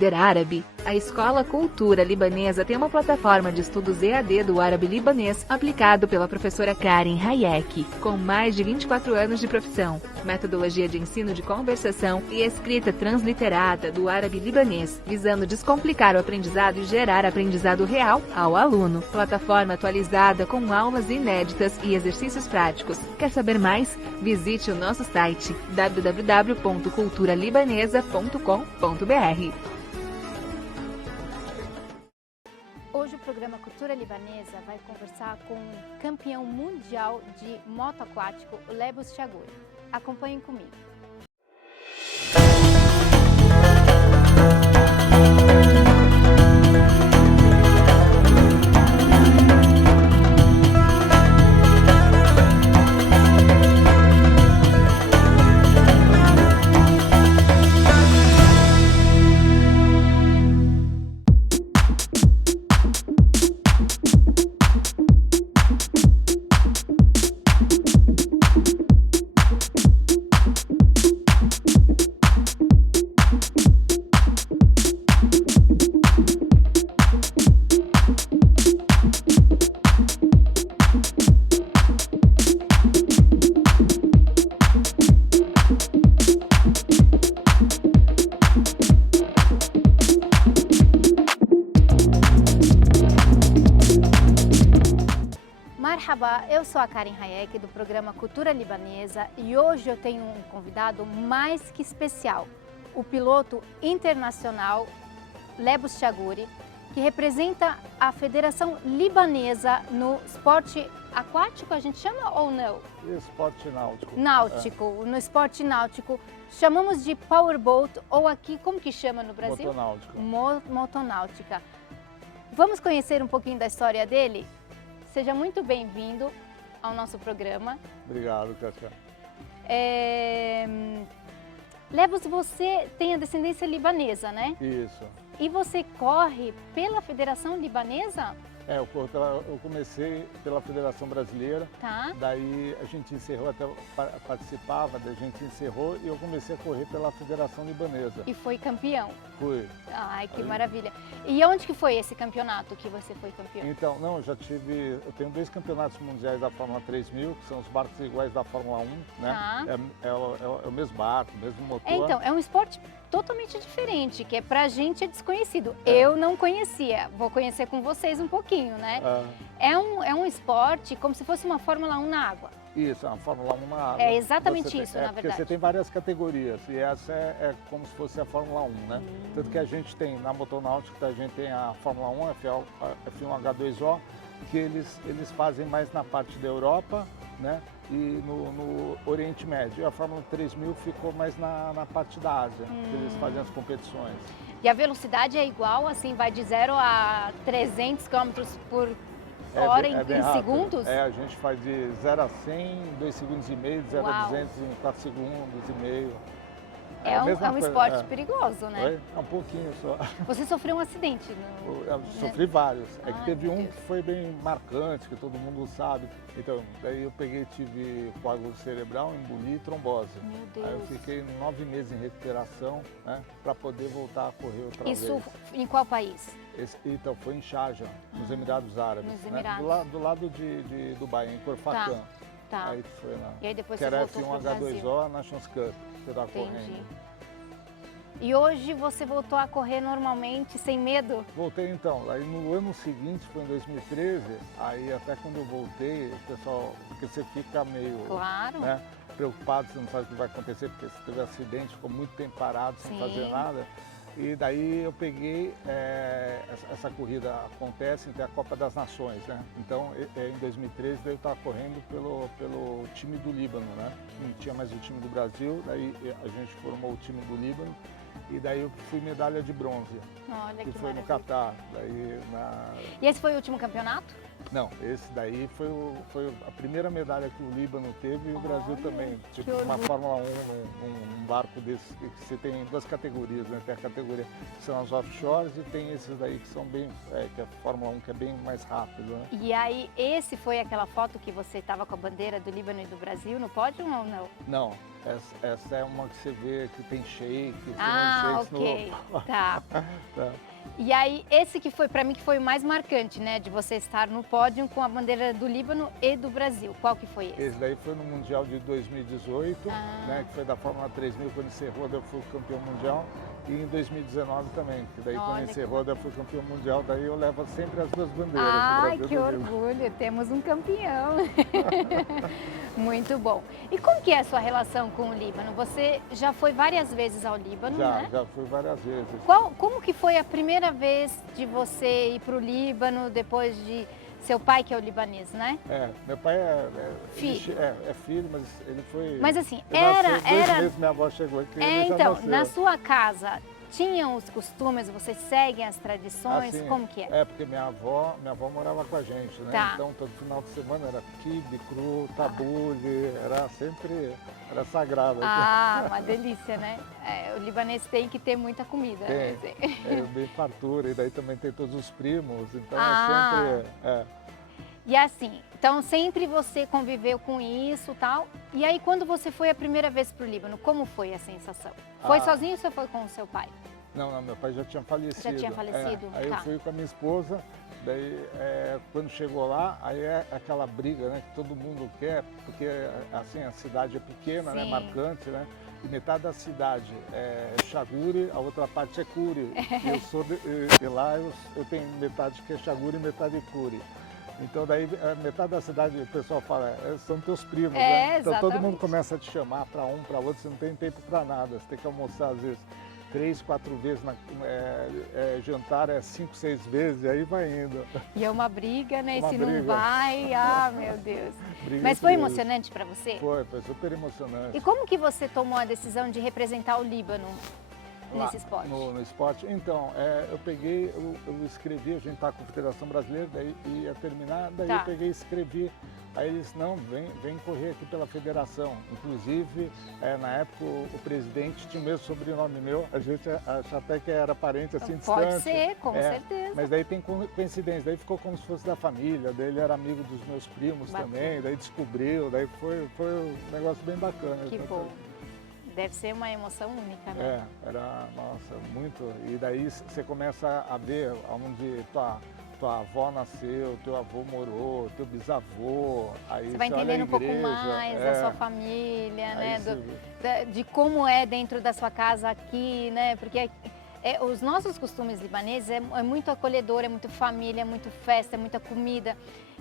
aprender árabe? A Escola Cultura Libanesa tem uma plataforma de estudos EAD do árabe libanês aplicado pela professora Karen Hayek, com mais de 24 anos de profissão, metodologia de ensino de conversação e escrita transliterada do árabe libanês, visando descomplicar o aprendizado e gerar aprendizado real ao aluno. Plataforma atualizada com aulas inéditas e exercícios práticos. Quer saber mais? Visite o nosso site www.culturalibanesa.com.br. Hoje o programa Cultura Libanesa vai conversar com o campeão mundial de moto aquático, o Lebus Chaguri. Acompanhem comigo. Marhaba, eu sou a Karen Hayek do programa Cultura Libanesa e hoje eu tenho um convidado mais que especial, o piloto internacional Lebus Chaguri, que representa a Federação Libanesa no esporte aquático, a gente chama ou não? Esporte náutico. Náutico, no esporte náutico. Chamamos de powerboat ou aqui, como que chama no Brasil? Motonáutica. Motonáutica. Vamos conhecer um pouquinho da história dele? Seja muito bem-vindo ao nosso programa. Obrigado, Cátia. Lebus, você tem a descendência libanesa, né? Isso. E você corre pela Federação Libanesa? Eu comecei pela Federação Brasileira, Tá. daí a gente encerrou, até participava, daí a gente encerrou e eu comecei a correr pela Federação Libanesa. E foi campeão? Fui. Ai, que Aí. maravilha. E onde que foi esse campeonato que você foi campeão? Então, não, eu tenho 2 campeonatos mundiais da Fórmula 3000, que são os barcos iguais da Fórmula 1, né? Tá. É o mesmo barco, o mesmo motor. Então, é um esporte totalmente diferente, que pra gente é desconhecido. Eu não conhecia, vou conhecer com vocês um pouquinho, né? É um esporte como se fosse uma Fórmula 1 na água. Isso, a Fórmula 1 na água. É exatamente isso, na porque verdade. você tem várias categorias e essa é como se fosse a Fórmula 1, né? Tanto que a gente tem, na Motonáutica, a gente tem a Fórmula 1, a F1H2O, que eles fazem mais na parte da Europa, né? E no Oriente Médio. E a Fórmula 3000 ficou mais na parte da Ásia, que eles fazem as competições. E a velocidade é igual, assim, vai de 0 a 300 km por hora em rápido. segundos? A gente faz de 0 a 100 em 2 segundos e meio, de 0 a 200 em 4 segundos e meio. É um esporte perigoso, né? Oi? É um pouquinho só. Você sofreu um acidente? Eu sofri vários. É que teve um Deus. que foi bem marcante, que todo mundo sabe. Então, daí eu tive coágulo cerebral, emboli e trombose. Meu Deus. Aí eu fiquei 9 meses em recuperação, né, para poder voltar a correr outra vez. Isso em qual país? Então, foi em Sharjah, nos Emirados Árabes. Nos né, Emirados. do lado de Dubai, em Corfacã. Tá. Aí foi lá. E aí depois que você era voltou pro Brasil. F1H2O, Nations Cup, que eu tava Entendi. correndo. E hoje você voltou a correr normalmente, sem medo? Voltei então, aí no ano seguinte, foi em 2013, aí até quando eu voltei, o pessoal, porque você fica meio Claro. né, preocupado, você não sabe o que vai acontecer, porque você teve acidente, ficou muito tempo parado sem Sim. fazer nada. E daí eu peguei, essa corrida acontece, tem a Copa das Nações, né? Então em 2013 daí eu estava correndo pelo time do Líbano, né? Não tinha mais o time do Brasil, daí a gente formou o time do Líbano. E daí eu fui medalha de bronze, Olha que que foi no maravilha. Catar. E esse foi o último campeonato? Não, esse daí foi a primeira medalha que o Líbano teve e o Brasil também. Tipo, uma Fórmula 1, um barco desse, que você tem duas categorias, né? Tem a categoria que são as offshores e tem esses daí que são bem, que é a Fórmula 1 que é bem mais rápido, né? E aí, esse foi aquela foto que você estava com a bandeira do Líbano e do Brasil no pódio ou não? Não, essa é uma que você vê que tem shake, ok, no... tá. Tá. E aí, esse que foi, para mim, que foi o mais marcante, né? De você estar no pódio com a bandeira do Líbano e do Brasil. Qual que foi esse? Esse daí foi no Mundial de 2018, né? Que foi da Fórmula 3000, quando encerrou, eu fui campeão mundial. E em 2019 também, que daí quando encerrou, eu fui campeão mundial, daí eu levo sempre as duas bandeiras. Ai, que orgulho, temos um campeão. Muito bom. E como que é a sua relação com o Líbano? Você já foi várias vezes ao Líbano, né? Já fui várias vezes. Como que foi a primeira vez de você ir para o Líbano, depois de seu pai, que é o libanês, né? Meu pai é filho, mas ele foi... Mas assim, dois meses minha avó chegou aqui, ele já então, nasceu. na sua casa, tinham os costumes, vocês seguem as tradições, assim, como que é? Porque minha avó morava com a gente, né? Tá. Então todo final de semana era quibe, cru, tabule, era sagrado. Ah, uma delícia, né? O libanês tem que ter muita comida. Tem, né? bem fartura, e daí também tem todos os primos, então Ah. é sempre... E assim, então sempre você conviveu com isso e tal. E aí quando você foi a primeira vez para o Líbano, como foi a sensação? Foi sozinho ou você foi com o seu pai? Não, meu pai já tinha falecido. Já tinha falecido? Aí Tá. eu fui com a minha esposa, daí quando chegou lá, aí é aquela briga, né, que todo mundo quer, porque assim, a cidade é pequena, né, marcante, né? E metade da cidade é Chaguri, a outra parte é Curi. E lá eu tenho metade que é Chaguri e metade é Curi. Então daí metade da cidade o pessoal fala, são teus primos, né? Então todo mundo começa a te chamar para um, para outro, você não tem tempo para nada, você tem que almoçar às vezes 3, 4 vezes, jantar 5, 6 vezes, e aí vai indo. E é uma briga, né? E se briga. não vai, meu Deus. Briga. Mas foi emocionante para você? Foi super emocionante. E como que você tomou a decisão de representar o Líbano nesse esporte? No esporte? Então, eu escrevi, a gente está com a Federação Brasileira, daí ia terminar, daí eu peguei e escrevi. Aí eles, não, vem correr aqui pela federação. Inclusive, na época, o presidente tinha o mesmo sobrenome meu, a gente acha até que era parente assim, distante. Pode ser, com certeza. Mas daí tem coincidência, daí ficou como se fosse da família, daí ele era amigo dos meus primos também, daí descobriu, daí foi um negócio bem bacana. Que bom. Deve ser uma emoção única, né? Era, nossa, muito. E daí você começa a ver onde tua avó nasceu, teu avô morou, teu bisavô. Aí você vai entendendo um pouco mais da sua família, né? De como é dentro da sua casa aqui, né? Porque os nossos costumes libaneses é muito acolhedor, é muito família, é muito festa, é muita comida.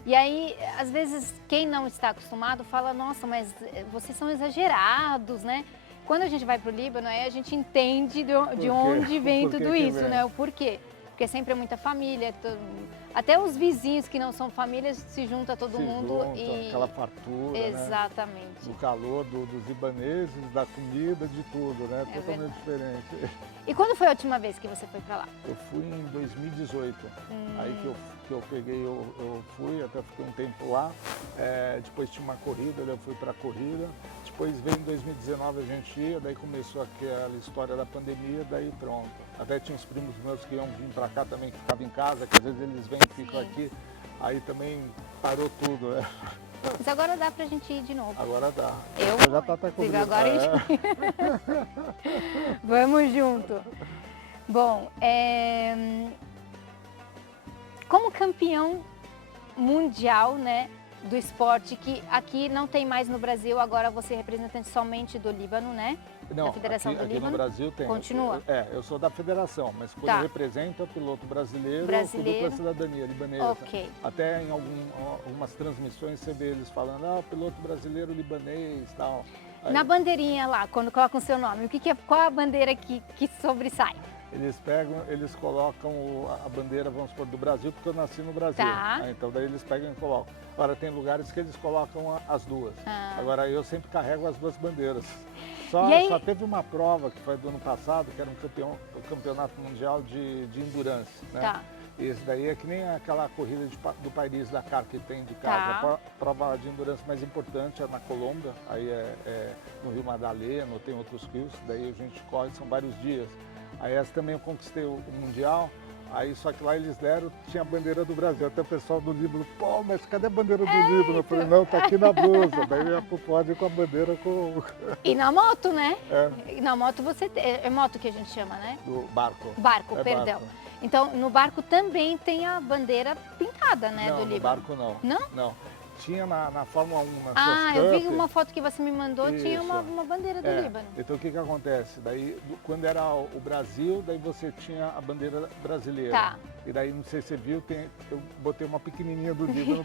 E aí, às vezes, quem não está acostumado fala, nossa, mas vocês são exagerados, né? Quando a gente vai para o Líbano, aí a gente entende de onde vem tudo isso, né? O porquê. Porque sempre é muita família, até os vizinhos que não são famílias se junta todo mundo e aquela fartura, exatamente. Né? Do calor dos libaneses, da comida, de tudo, né? Totalmente diferente. E quando foi a última vez que você foi para lá? Eu fui em 2018. Aí que eu peguei, eu fui, até fiquei um tempo lá. Depois tinha uma corrida, eu fui para a corrida. Depois veio em 2019 a gente ia, daí começou aquela história da pandemia, daí pronto. Até tinha uns primos meus que iam vir para cá também, que ficavam em casa, que às vezes eles vêm e ficam aqui. Aí também parou tudo, né? Mas agora dá pra gente ir de novo. Agora dá. Eu já tá comigo. Agora a gente... Vamos junto. Bom, como campeão mundial, né, do esporte, que aqui não tem mais no Brasil, agora você é representante somente do Líbano, né? Não, da Federação do aqui Líbano. no Brasil tem. Continua? Eu sou da federação, mas quando eu represento é piloto brasileiro com dupla cidadania libanesa. Ok. Até em algumas transmissões você vê eles falando, piloto brasileiro libanês e tal. Aí, na bandeirinha lá, quando colocam o seu nome, qual a bandeira que sobressai? Eles colocam a bandeira, vamos supor, do Brasil, porque eu nasci no Brasil. Tá. Então daí eles pegam e colocam. Agora tem lugares que eles colocam as duas. Agora eu sempre carrego as duas bandeiras. Só teve uma prova que foi do ano passado, que era um campeonato mundial de endurance, né? Tá. Esse daí é que nem aquela corrida do Paris-Dakar que tem de casa. A prova de endurance mais importante é na Colômbia, aí é no Rio Madalena, tem outros rios, daí a gente corre, são vários dias. Aí essa também eu conquistei o Mundial, aí só que lá eles deram, tinha a bandeira do Brasil. Até o pessoal do Líbano, pô, mas cadê a bandeira do Líbano? Eu falei, não, tá aqui na blusa. Daí eu ia pro pódio com a bandeira com... E na moto, né? É. E na moto você é moto que a gente chama, né? Do barco. Barco, É perdão. barco. Então, no barco também tem a bandeira pintada, né, do Não, no Líbano? barco não. Não? Não. Tinha na Fórmula 1, na Ah, Soft eu vi Cup. uma foto que você me mandou, tinha Isso. uma bandeira do Líbano. Então o que acontece? Daí, quando era o Brasil, daí você tinha a bandeira brasileira. Tá. E daí, não sei se você viu, eu botei uma pequenininha do Líbano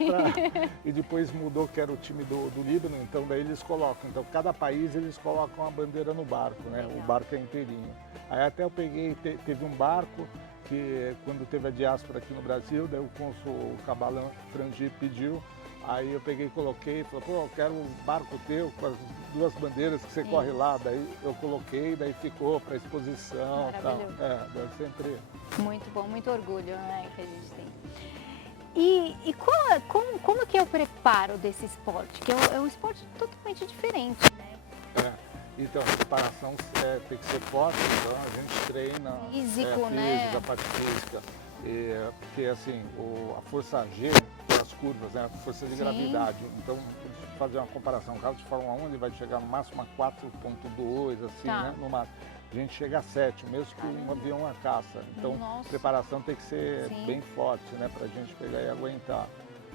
e depois mudou que era o time do Líbano, então daí eles colocam. Então cada país eles colocam a bandeira no barco, né? Legal. O barco é inteirinho. Aí até eu peguei, teve um barco que quando teve a diáspora aqui no Brasil, daí o cônsul Cabalan Frangi pediu. Aí eu peguei e coloquei, falei, pô, eu quero um barco teu com as duas bandeiras que você corre lá. Daí eu coloquei, daí ficou para exposição e tal. Daí sempre... Muito bom, muito orgulho, né, que a gente tem. E como que é o preparo desse esporte? Que é um esporte totalmente diferente, né? Então, a preparação tem que ser forte, então a gente treina Físico, né? a parte física. Porque assim, a força G, as curvas, né? A força de gravidade. Então, fazer uma comparação, o carro de Fórmula 1 ele vai chegar no máximo a 4.2, assim, né? No máximo. A gente chega a 7, mesmo que um avião a caça. Então, Nossa. a preparação tem que ser Sim. bem forte, né? Pra gente pegar e aguentar.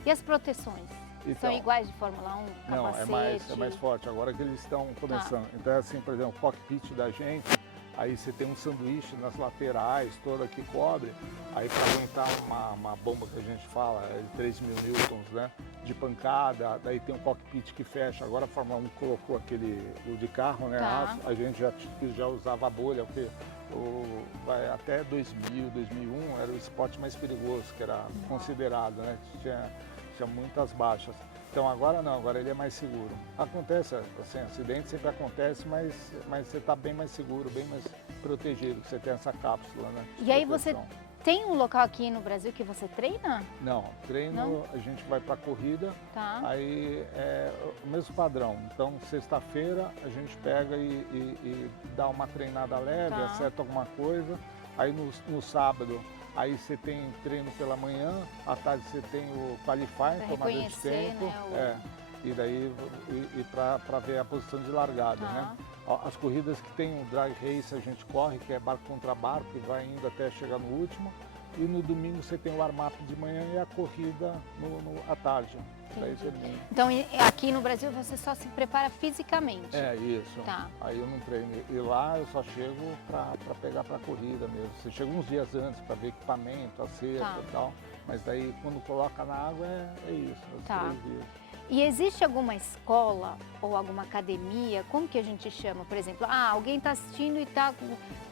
E as proteções? Então, São iguais de Fórmula 1? não, Capacete? é mais forte, agora que eles estão começando. Então, assim, por exemplo, o cockpit da gente, aí você tem um sanduíche nas laterais, toda que cobre, aí para aguentar uma bomba que a gente fala, é de 3.000 newtons, né, de pancada, daí tem um cockpit que fecha, agora a Fórmula 1 colocou o de carro, né, aço, a gente já usava a bolha, porque até 2000, 2001 era o esporte mais perigoso, que era considerado, né, tinha muitas baixas. Então agora não, agora ele é mais seguro. Acontece, assim, acidente sempre acontece, mas você está bem mais seguro, bem mais protegido, você tem essa cápsula, né? E aí você tem um local aqui no Brasil que você treina? Não, treino, a gente vai para corrida, aí é o mesmo padrão. Então sexta-feira a gente pega e dá uma treinada leve, acerta alguma coisa, aí no sábado aí você tem treino pela manhã, à tarde você tem o qualifying, tomada de tempo, né, e daí para ver a posição de largada, né? As corridas que tem o drag race a gente corre, que é barco contra barco, e vai indo até chegar no último, e no domingo você tem o warm-up de manhã e a corrida à tarde. Daí termina. Então aqui no Brasil você só se prepara fisicamente? É, isso. Tá. Aí eu não treino. E lá eu só chego para pegar para a corrida mesmo. Você chega uns dias antes para ver equipamento, acerto e tal. Mas daí quando coloca na água é isso, 3 dias. E existe alguma escola ou alguma academia, como que a gente chama? Por exemplo, alguém está assistindo e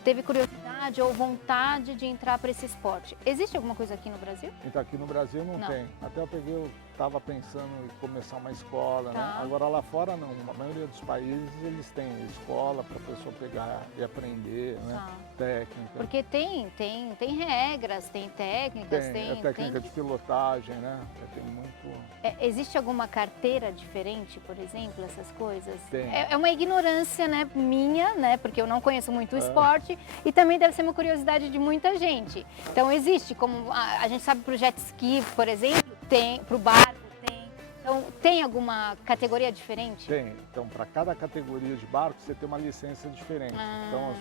teve curiosidade ou vontade de entrar para esse esporte. Existe alguma coisa aqui no Brasil? Então aqui no Brasil não tem. Até eu estava pensando em começar uma escola, né? Agora lá fora não. A maioria dos países eles têm escola para a pessoa pegar e aprender, né? Técnica. Porque tem regras, tem técnicas, tem técnica de pilotagem, né? Tem muito... Existe alguma carteira diferente, por exemplo, essas coisas? Tem. É uma ignorância, né, minha, né? Porque eu não conheço muito o esporte e também deve ser uma curiosidade de muita gente. Então existe, como a gente sabe para o jet ski, por exemplo, tem, para o barco tem. Então tem alguma categoria diferente? Tem. Então para cada categoria de barco você tem uma licença diferente. Então,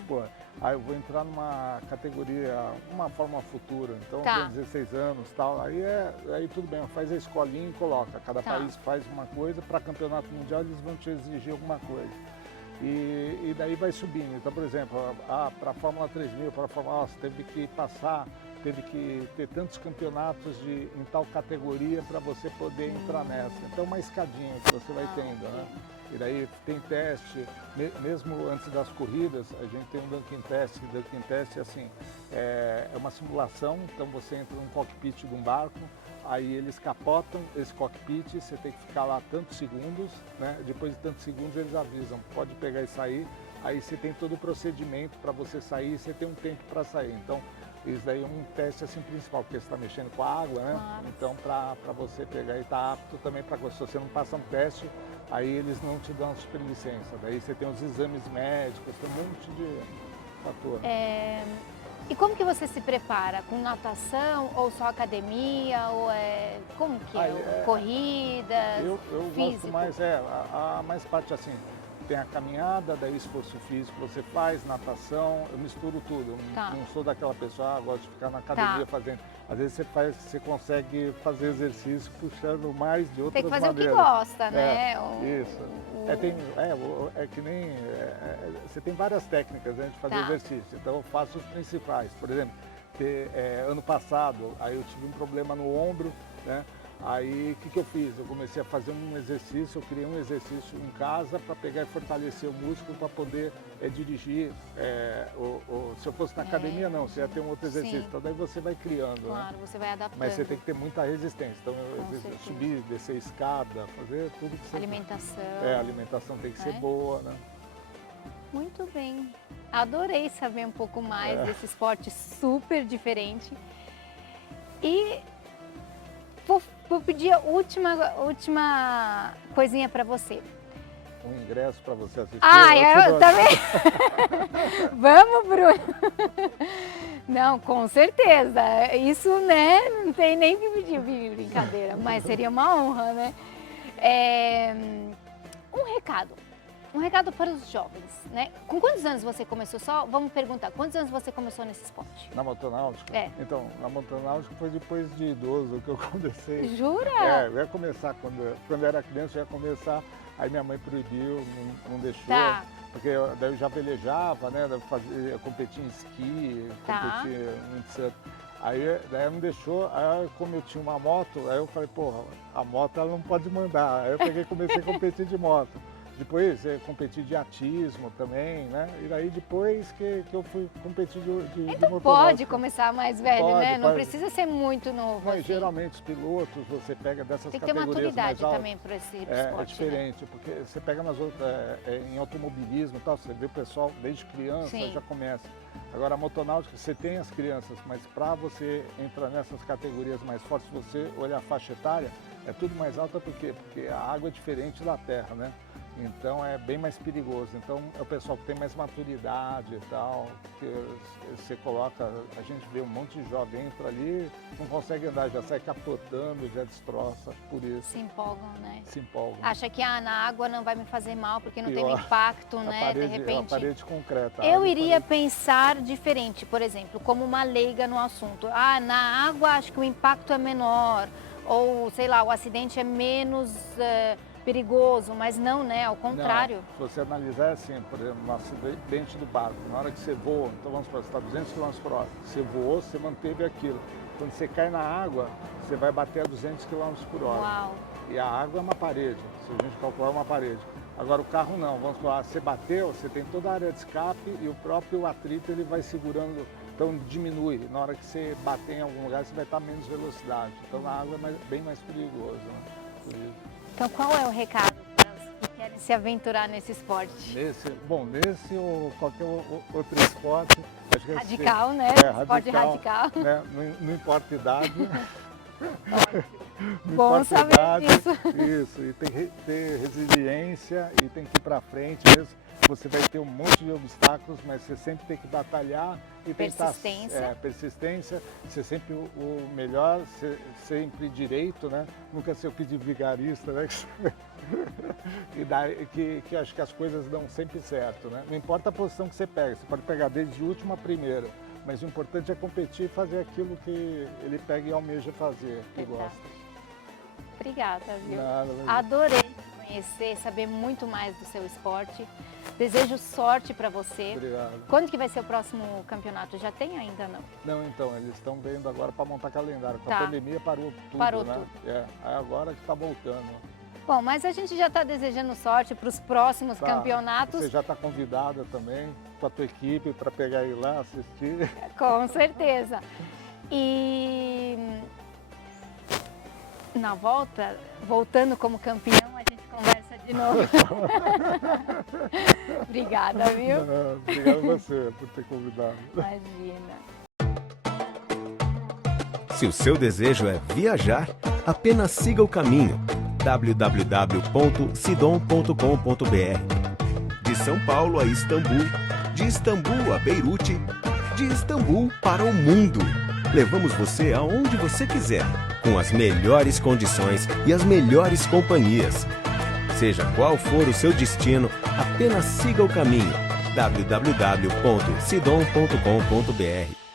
eu vou entrar numa categoria, uma Fórmula Futura, então tem 16 anos e tal, aí tudo bem, faz a escolinha e coloca, cada país faz uma coisa, para campeonato mundial eles vão te exigir alguma coisa. E daí vai subindo. Então, por exemplo, para a Fórmula 3000, para a Fórmula, você teve que teve que ter tantos campeonatos em tal categoria para você poder entrar nessa. Então, uma escadinha que você vai tendo, né? E daí tem teste, mesmo antes das corridas, a gente tem um Dunking Test. Dunking Test, assim, é uma simulação, então você entra num cockpit de um barco, aí eles capotam esse cockpit, você tem que ficar lá tantos segundos, né? Depois de tantos segundos eles avisam, pode pegar e sair, aí você tem todo o procedimento para você sair, você tem um tempo para sair. Então, Isso daí é um teste assim principal, porque você está mexendo com a água, né? Claro. Então, para você pegar e estar apto também para se você não passa um teste, aí eles não te dão superlicença. Daí você tem os exames médicos, tem um monte de fator. E como que você se prepara? Com natação ou só academia? Ou como que é? Corridas, Eu físico? gosto mais, a mais parte assim, tem a caminhada, daí esforço físico você faz, natação, eu misturo tudo. Eu Tá. não sou daquela pessoa, gosto de ficar na academia fazendo. Às vezes você consegue fazer exercício puxando mais de outras Tem que fazer maneiras. o que gosta, né? Isso. É que nem. Você tem várias técnicas, né, de fazer Tá. exercício. Então eu faço os principais. Por exemplo, ano passado, aí eu tive um problema no ombro, né? Aí o que eu fiz? Eu comecei a fazer um exercício, eu criei um exercício em casa para pegar e fortalecer o músculo para poder dirigir. Se eu fosse na academia, não, você ia ter um outro exercício. Sim. Então daí você vai criando. Claro, Né? você vai adaptando. Mas você tem que ter muita resistência. Então Com eu certeza. subir, descer escada, fazer tudo que você. Alimentação. A alimentação tem que ser boa, né? Muito bem. Adorei saber um pouco mais desse esporte super diferente. E vou pedir a última coisinha para você. Um ingresso para você assistir. Eu também. Vamos, Bruno. Não, com certeza. Isso, né? Não tem nem que pedir brincadeira, mas seria uma honra, né? Um recado para os jovens, né? Com quantos anos você começou? Vamos perguntar, quantos anos você começou nesse esporte? Na motonáutica? Então, na motonáutica foi depois de idoso que eu comecei. Jura? Eu ia começar, quando eu era criança, eu ia começar, aí minha mãe proibiu, não deixou. Tá. Porque daí eu já velejava, né? Eu competia em esqui, competia em windsurf. Daí ela não deixou, aí como eu tinha uma moto, aí eu falei, porra, a moto ela não pode mandar. Aí eu peguei e comecei a competir de moto. Depois eu competi de atismo também, né? E daí depois que eu fui competir de Então motonáutica. pode começar mais velho, né? Não pode. precisa ser muito novo. Não, assim. Geralmente os pilotos, você pega dessas Tem que ter categorias maturidade mais altas. também para esse esporte. É diferente, porque você pega nas outras, em automobilismo e tal, você vê o pessoal desde criança já começa. Agora a motonáutica, você tem as crianças, mas para você entrar nessas categorias mais fortes, você olhar a faixa etária, é tudo mais alta porque a água é diferente da terra, né? Então é bem mais perigoso. Então é o pessoal que tem mais maturidade e tal, que você coloca, a gente vê um monte de jovem entra ali, não consegue andar, já sai capotando, já destroça por isso. Se empolgam, né? Se empolgam. Acha que na água não vai me fazer mal porque não tem Pior. impacto, né? Parede, De repente. a parede concreta. Eu iria pensar diferente, por exemplo, como uma leiga no assunto. Na água acho que o impacto é menor, ou sei lá, o acidente é menos perigoso, mas não, né? Ao contrário. Não, se você analisar assim, por exemplo, no acidente do barco, na hora que você voa, então vamos supor, você está 200 km por hora, você voou, você manteve aquilo. Quando você cai na água, você vai bater a 200 km por hora. Uau. E a água é uma parede, se a gente calcular é uma parede. Agora o carro não, vamos falar, você bateu, você tem toda a área de escape e o próprio atrito ele vai segurando, então diminui. Na hora que você bater em algum lugar, você vai estar menos velocidade. Então na água é bem mais perigoso, né? Por isso. Então qual é o recado para os que querem se aventurar nesse esporte? Nesse ou qualquer outro esporte, acho que Radical, né? Esporte radical. Né? Não importa a idade. Bom saber disso. Isso, e tem que ter resiliência e tem que ir para frente mesmo. Você vai ter um monte de obstáculos, mas você sempre tem que batalhar e persistência. Persistência, ser sempre o melhor, ser sempre direito, né? Nunca ser o que de vigarista, né? E daí, que acho que as coisas dão sempre certo, né? Não importa a posição que você pega, você pode pegar desde a última a primeira, mas o importante é competir e fazer aquilo que ele pega e almeja fazer, que gosta. Obrigada, viu? Nada, Adorei conhecer, saber muito mais do seu esporte. Desejo sorte para você. Obrigado. Quando que vai ser o próximo campeonato? Já tem ainda não? Não, então, eles estão vendo agora para montar calendário. Com Tá. a pandemia parou tudo, Parou né? tudo. Aí agora que está voltando. Bom, mas a gente já está desejando sorte para os próximos campeonatos. Você já está convidada também com a tua equipe para pegar e ir lá assistir. Com certeza. E na volta, voltando como campeão, a gente conversa de novo. Obrigada, viu? Obrigado a você por ter convidado. Imagina. Se o seu desejo é viajar, apenas siga o caminho www.sidom.com.br. De São Paulo a Istambul, de Istambul a Beirute, de Istambul para o mundo. Levamos você aonde você quiser, com as melhores condições e as melhores companhias. Seja qual for o seu destino, apenas siga o caminho www.sidom.com.br.